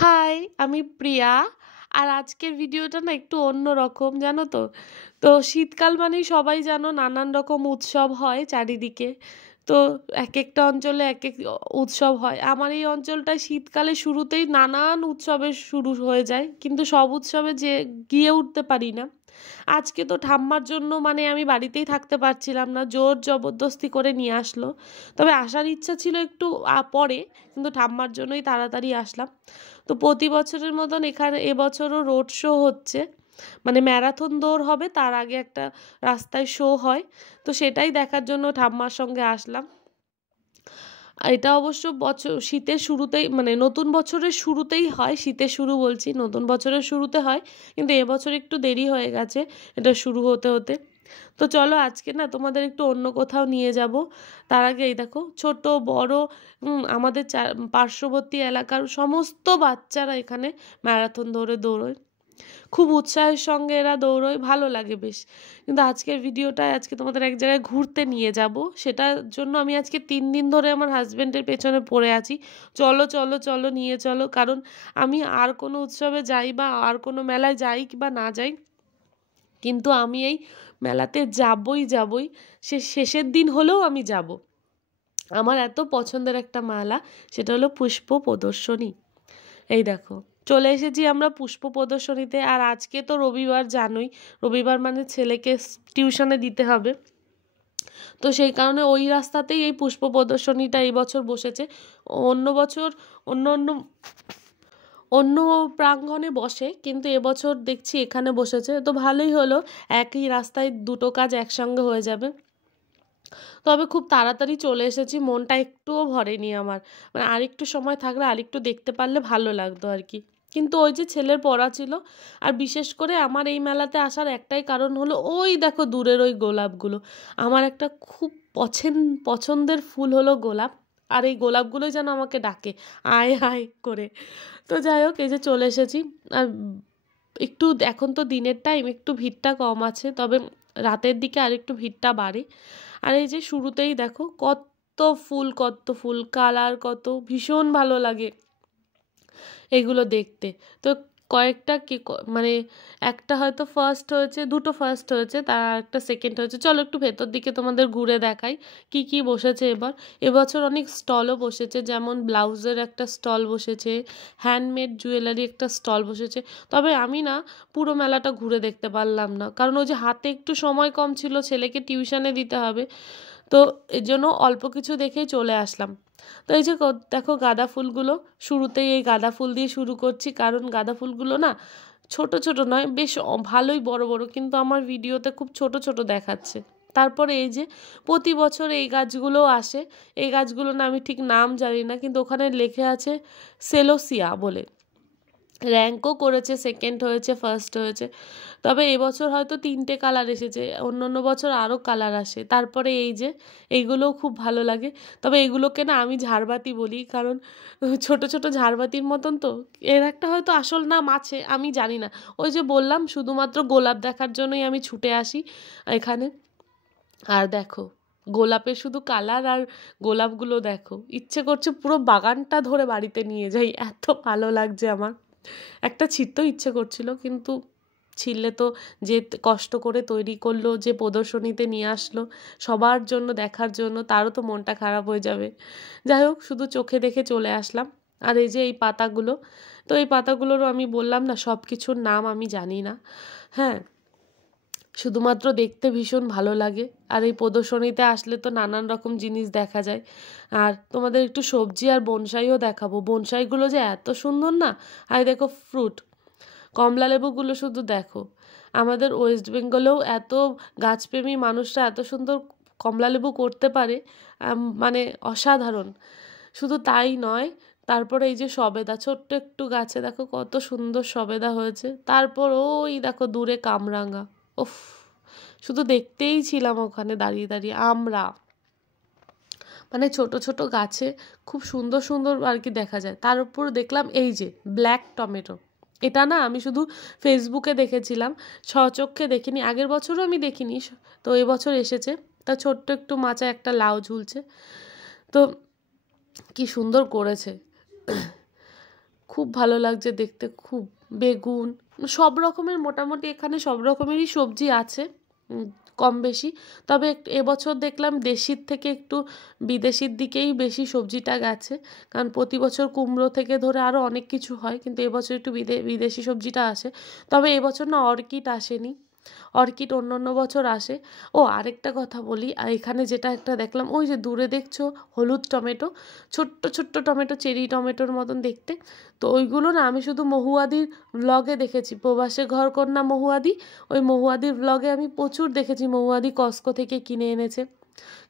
High, আমি প্রিয়া। আর আজকের ভিডিওটা না একটু অন্যরকম, জানো তো? তো শীতকাল মানেই সবাই জানো নানান রকম উৎসব হয় চারিদিকে। তো একেকটা অঞ্চলে একেক উৎসব হয়। আমার এই অঞ্চলটায় শীতকালে শুরুতেই নানান উৎসবের শুরু হয়ে যায়, কিন্তু সব উৎসবে যে গিয়ে উঠতে পারি না। আজকে তো ঠাম্মার জন্য মানে আমি বাড়িতেই থাকতে পারছিলাম না, জোর জবরদস্তি করে নিয়ে আসলো। তবে আসার ইচ্ছা ছিল একটু পরে, কিন্তু ঠাম্মার জন্যই তাড়াতাড়ি আসলাম। তো প্রতি বছরের মতন এখানে এবছরও রোড শো হচ্ছে, মানে ম্যারাথন দৌড় হবে, তার আগে একটা রাস্তায় শো হয়। তো সেটাই দেখার জন্য ঠাম্মার সঙ্গে আসলাম। এটা অবশ্য বছর শীতের শুরুতেই, মানে নতুন বছরের শুরুতেই হয়। শীতের শুরু বলছি, নতুন বছরের শুরুতে হয়, কিন্তু এবছর একটু দেরি হয়ে গেছে এটা শুরু হতে হতে। তো চলো আজকে না তোমাদের একটু অন্য কোথাও নিয়ে যাব। তার আগে এই দেখো, ছোট বড় আমাদের পার্শ্ববর্তী এলাকার সমস্ত বাচ্চারা এখানে ম্যারাথন দৌড়োয়। খুব উৎসাহের সঙ্গে এরা দৌড়োয়, ভালো লাগে বেশ। কিন্তু আজকের ভিডিওটায় আজকে তোমাদের এক জায়গায় ঘুরতে নিয়ে যাব। সেটার জন্য আমি আজকে 3 দিন ধরে আমার হাজবেন্ডের পেছনে পড়ে আছি। চলো চলো চলো, নিয়ে চলো। কারণ আমি আর কোনো উৎসবে যাই বা আর কোনো মেলায় যাই বা না যাই, কিন্তু আমি এই মেলাতে যাবই। শেষের দিন হলেও আমি যাব। আমার এত পছন্দের একটা মেলা, সেটা হলো পুষ্প প্রদর্শনী। এই দেখো, চলে এসেছি আমরা পুষ্প প্রদর্শনীতে। আর আজকে তো রবিবার, জানোই রবিবার মানে ছেলেকে টিউশনে দিতে হবে। তো সেই কারণে ওই রাস্তাতেই এই পুষ্প প্রদর্শনীটা এই বছর বসেছে। অন্য বছর অন্য অন্য অন্য প্রাঙ্গণে বসে, কিন্তু এবছর দেখছি এখানে বসেছে। তো ভালোই হলো, একই রাস্তায় দুটো কাজ একসঙ্গে হয়ে যাবে। তবে খুব তাড়াতাড়ি চলে এসেছি, মনটা একটুও ভরেনি আমার। মানে আরেকটু সময় থাকলে আরেকটু দেখতে পারলে ভালো লাগতো আর কি। কিন্তু ওই যে ছেলের পড়া ছিল। আর বিশেষ করে আমার এই মেলাতে আসার একটাই কারণ হলো, ওই দেখো দূরের ওই গোলাপগুলো। আমার একটা খুব পছন্দের ফুল হলো গোলাপ। আর এই গোলাপগুলোই যেন আমাকে ডাকে, আয় আয় করে। তো যাই হোক, এই যে চলে এসেছি। আর একটু এখন তো দিনের টাইম, একটু ভিড়টা কম আছে, তবে রাতের দিকে আর একটু ভিড়টা বাড়ে। আর এই যে শুরুতেই দেখো কত ফুল কালার, কত ভীষণ ভালো লাগে এগুলো দেখতে। তো কয়েকটা মানে একটা হয়তো ফার্স্ট হয়েছে, দুটো ফার্স্ট হয়েছে, তার একটা সেকেন্ড হয়েছে। চলো একটু ভেতর দিকে তোমাদের ঘুরে দেখাই কি কি বসেছে এবছর অনেক স্টলও বসেছে, যেমন ব্লাউজের একটা স্টল বসেছে, হ্যান্ডমেড জুয়েলারি একটা স্টল বসেছে। তবে আমি না পুরো মেলাটা ঘুরে দেখতে পারলাম না, কারণ ওই যে হাতে একটু সময় কম ছিল, ছেলেকে টিউশনে দিতে হবে। তো এর জন্য অল্প কিছু দেখেই চলে আসলাম। তো এই যে দেখো গাঁদা ফুলগুলো, শুরুতেই এই গাঁদা ফুল দিয়ে শুরু করছি, কারণ গাঁদা ফুলগুলো না ছোট ছোট নয়, বেশ ভালোই বড় বড়, কিন্তু আমার ভিডিওতে খুব ছোট ছোট দেখাচ্ছে। তারপরে এই যে প্রতি বছর এই গাছগুলো আসে। এই গাছগুলো না আমি ঠিক নাম জানি না, কিন্তু ওখানে লেখা আছে সেলোসিয়া বলে। র্যাঙ্কও করেছে, সেকেন্ড হয়েছে, ফার্স্ট হয়েছে। তবে এবছর হয়তো 3টে কালার এসেছে, অন্য বছর আরও কালার আসে। তারপরে এই যে এইগুলোও খুব ভালো লাগে। তবে এগুলোকে না আমি ঝাড়বাতি বলি, কারণ ছোট ছোট ঝাড়বাতির মতন। তো এর একটা হয়তো আসল নাম আছে, আমি জানি না। ওই যে বললাম, শুধুমাত্র গোলাপ দেখার জন্যই আমি ছুটে আসি এখানে। আর দেখো, গোলাপের শুধু কালার আর গোলাপগুলো দেখো, ইচ্ছে করছে পুরো বাগানটা ধরে বাড়িতে নিয়ে যাই, এত ভালো লাগছে আমার। একটা ছিঁড়তেও ইচ্ছে করছিল, কিন্তু ছিঁড়লে তো, যে কষ্ট করে তৈরি করলো, যে প্রদর্শনীতে নিয়ে আসলো সবার জন্য দেখার জন্য, তারও তো মনটা খারাপ হয়ে যাবে। যাই হোক, শুধু চোখে দেখে চলে আসলাম। আর এই যে এই পাতাগুলো, তো এই পাতাগুলোরও আমি বললাম না, সব কিছুর নাম আমি জানি না। হ্যাঁ, শুধুমাত্র দেখতে ভীষণ ভালো লাগে। আর এই প্রদর্শনীতে আসলে তো নানান রকম জিনিস দেখা যায়। আর তোমাদের একটু সবজি আর বনসাইও দেখাবো। বনসাইগুলো যে এত সুন্দর না। আর দেখো ফ্রুট, কমলা লেবুগুলো শুধু দেখো। আমাদের ওয়েস্ট বেঙ্গলেও এত গাছপ্রেমী মানুষরা এত সুন্দর কমলা লেবু করতে পারে, মানে অসাধারণ। শুধু তাই নয়, তারপরে এই যে সবেদা, ছোট্ট একটু গাছে দেখো কত সুন্দর সবেদা হয়েছে। তারপর ওই দেখো দূরে কামরাঙা, উফ, শুধু দেখতেই ছিলাম ওখানে দাঁড়িয়ে দাঁড়িয়ে আমরা। মানে ছোট ছোট গাছে খুব সুন্দর সুন্দর আর কি দেখা যায়। তার উপর দেখলাম এই যে ব্ল্যাক টমেটো। এটা না আমি শুধু ফেসবুকে দেখেছিলাম, স্বচক্ষে দেখিনি, আগের বছরও আমি দেখিনি। তো এবছর এসেছে। তা ছোট্ট একটু মাচায় একটা লাউ ঝুলছে। তো কি সুন্দর করেছে, খুব ভালো লাগছে দেখতে, খুব বেগুন সব রকমের, মোটামুটি এখানে সব রকমেরই সবজি আছে কম বেশি। তবে এবছর দেখলাম দেশির থেকে একটু বিদেশির দিকেই বেশি সবজিটা গেছে, কারণ প্রতি বছর কুমড়ো থেকে ধরে আরও অনেক কিছু হয়, কিন্তু এবছর একটু বিদেশি সবজিটা আসে। তবে এবছর না অর্কিড আসেনি, অর্কিড অন্য অন্য বছর আসে। ও আরেকটা কথা বলি, আর এখানে যেটা একটা দেখলাম, ওই যে দূরে দেখছো হলুদ টমেটো, ছোট্ট ছোট্ট টমেটো, চেরি টমেটোর মতন দেখতে। তো ওইগুলো না আমি শুধু মহুয়াদির ব্লগে দেখেছি, প্রবাসে ঘর কন্যা মহুয়াদি, ওই মহুয়াদির ব্লগে আমি প্রচুর দেখেছি মহুয়াদি কস্কো থেকে কিনে এনেছে,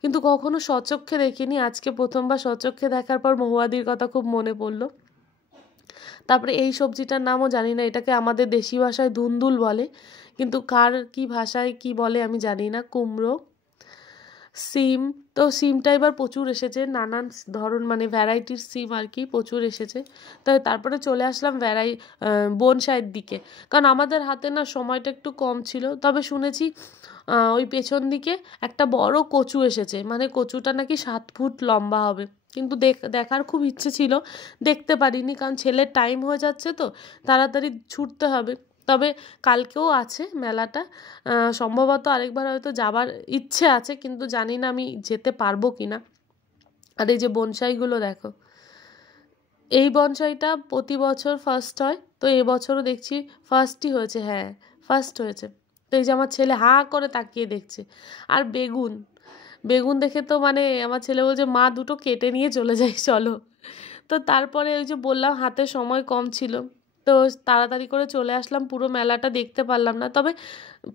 কিন্তু কখনো সচক্ষে দেখিনি। আজকে প্রথমবার সচক্ষে দেখার পর মহুয়াদির কথা খুব মনে পড়লো। তারপরে এই সবজিটার নামও জানি না, এটাকে আমাদের দেশি ভাষায় ধুন্দুল বলে, কিন্তু কার কি ভাষায় কি বলে আমি জানি না। কুমড়ো, সিম, তো সিমটা এবার প্রচুর এসেছে, নানান ধরন মানে ভ্যারাইটির সিম আর কি প্রচুর এসেছে। তারপরে চলে আসলাম বনসাইয়ের দিকে, কারণ আমাদের হাতে না সময়টা একটু কম ছিল। তবে শুনেছি ওই পেছন দিকে একটা বড় কচু এসেছে, মানে কচুটা নাকি 7 ফুট লম্বা হবে, কিন্তু দেখার খুব ইচ্ছে ছিল, দেখতে পারিনি, কারণ ছেলের টাইম হয়ে যাচ্ছে তো তাড়াতাড়ি ছুটতে হবে। তবে কালকেও আছে মেলাটা, সম্ভবত আরেকবার হয়তো যাবার ইচ্ছে আছে, কিন্তু জানি না আমি যেতে পারবো কিনা। আর এই যে বনসাইগুলো দেখো, এই বনসাইটা প্রতি বছর ফার্স্ট হয়, তো এবছরও দেখছি ফার্স্টই হয়েছে, হ্যাঁ ফার্স্ট হয়েছে। তো এই যে আমার ছেলে হাঁ করে তাকিয়ে দেখছে। আর বেগুন, বেগুন দেখে তো মানে আমার ছেলে বলছে মা দুটো কেটে নিয়ে চলে যাই চলো। তো তারপরে ওই যে বললাম হাতে সময় কম ছিল, তো তাড়াতাড়ি করে চলে আসলাম, পুরো মেলাটা দেখতে পারলাম না। তবে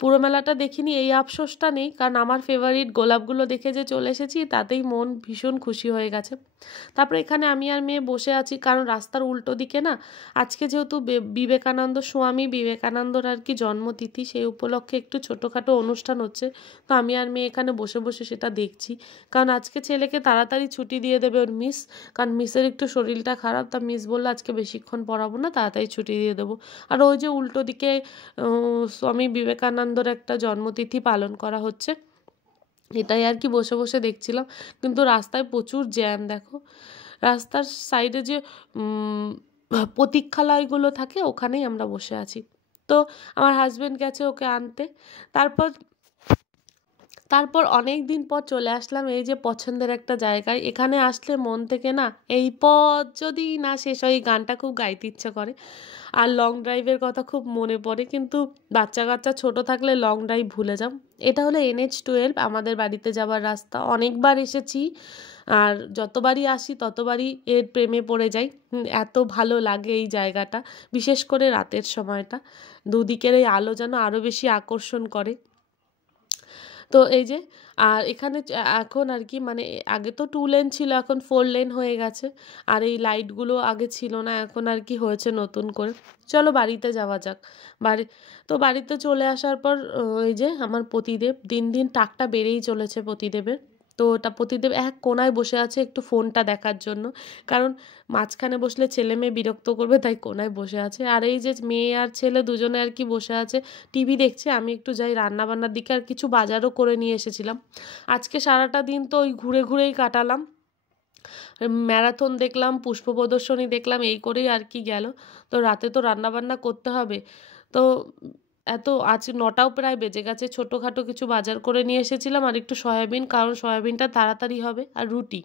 পুরো মেলাটা দেখিনি এই আফসোসটা নেই, কারণ আমার ফেভারিট গোলাপগুলো দেখে যে চলে এসেছি তাতেই মন ভীষণ খুশি হয়ে গেছে। তারপরে এখানে আমি আর মেয়ে বসে আছি, কারণ রাস্তার উল্টো দিকে না আজকে যেহেতু বিবেকানন্দ, স্বামী বিবেকানন্দর আর কি জন্মতিথি, সেই উপলক্ষে একটু ছোটোখাটো অনুষ্ঠান হচ্ছে। তো আমি আর মেয়ে এখানে বসে বসে সেটা দেখছি, কারণ আজকে ছেলেকে তাড়াতাড়ি ছুটি দিয়ে দেবে ওর মিস, কারণ মিসের একটু শরীরটা খারাপ, তা মিস বললো আজকে বেশিক্ষণ পড়াবো না, তাড়াতাড়ি ছুটি দিয়ে দেবো। আর ওই যে উল্টো দিকে স্বামী বিবেকানন্দর একটা জন্মতিথি পালন করা হচ্ছে, এটাই আর কি বসে বসে দেখছিলাম। কিন্তু রাস্তায় প্রচুর জ্যাম, দেখো রাস্তার সাইডে যে প্রতীক্ষালয়গুলো থাকে ওখানেই আমরা বসে আছি। তো আমার হাজব্যান্ড গেছে ওকে আনতে। তারপর অনেক দিন পর চলে আসলাম এই যে পছন্দের একটা জায়গায়। এখানে আসলে মন থেকে না এই পথ যদি না শেষ হয়, এই গানটা খুব গাইতে ইচ্ছে করে, আর লং ড্রাইভের কথা খুব মনে পড়ে, কিন্তু বাচ্চা কাচ্চা ছোট থাকলে লং ড্রাইভ ভুলে যাও। এটা হলো NH-12 আমাদের বাড়িতে যাওয়ার রাস্তা। অনেকবার এসেছি, আর যতবারই আসি ততবারই এর প্রেমে পড়ে যাই। এত ভালো লাগে এই জায়গাটা, বিশেষ করে রাতের সময়টা, দুদিকের এই আলো যেন আরও বেশি আকর্ষণ করে। তো এই যে, আর এখানে এখন আর কি মানে আগে তো 2 লেন ছিল, এখন 4 লেন হয়ে গেছে, আর এই লাইটগুলো আগে ছিল না, এখন আর কি হয়েছে নতুন করে। চলো বাড়িতে যাওয়া যাক। বাড়িতে চলে আসার পর এই যে আমার পতিদেব, দিন দিন টাকটা বেড়েই চলেছে পতিদেবের। তো ওটা পতিদেব এক কোনায় বসে আছে একটু ফোনটা দেখার জন্য, কারণ মাঝখানে বসলে ছেলে মেয়ে বিরক্ত করবে, তাই কোনায় বসে আছে। আর এই যে মেয়ে আর ছেলে দুজনে আর কি বসে আছে, টিভি দেখছে। আমি একটু যাই রান্নাবান্নার দিকে, আর কিছু বাজারও করে নিয়ে এসেছিলাম। আজকে সারাটা দিন তো ওই ঘুরে ঘুরেই কাটালাম, ম্যারাথন দেখলাম, পুষ্প প্রদর্শনী দেখলাম, এই করেই আর কি গেল। তো রাতে তো রান্নাবান্না করতে হবে। তো আজ 9টাও প্রায় বেজে গেছে। ছোটোখাটো কিছু বাজার করে নিয়ে এসেছিলাম, আর একটু সয়াবিন, কারণ সয়াবিনটা তাড়াতাড়ি হবে, আর রুটি।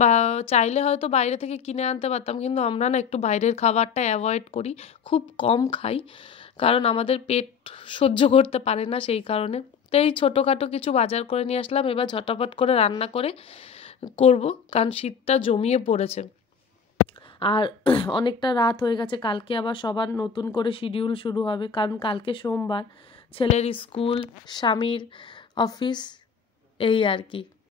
বা চাইলে হয়তো বাইরে থেকে কিনে আনতে পারতাম, কিন্তু আমরা না একটু বাইরের খাবারটা অ্যাভয়েড করি, খুব কম খাই, কারণ আমাদের পেট সহ্য করতে পারে না সেই কারণে। তো এই ছোটোখাটো কিছু বাজার করে নিয়ে আসলাম, এবার ঝটাপট করে রান্না করব, কারণ শীতটা জমিয়ে পড়েছে। আর অনেকটা রাত হয়ে গেছে, কালকে আবার সবার নতুন করে শিডিউল শুরু হবে, কারণ কালকে সোমবার, ছেলের স্কুল, স্বামীর অফিস, এই আর কি।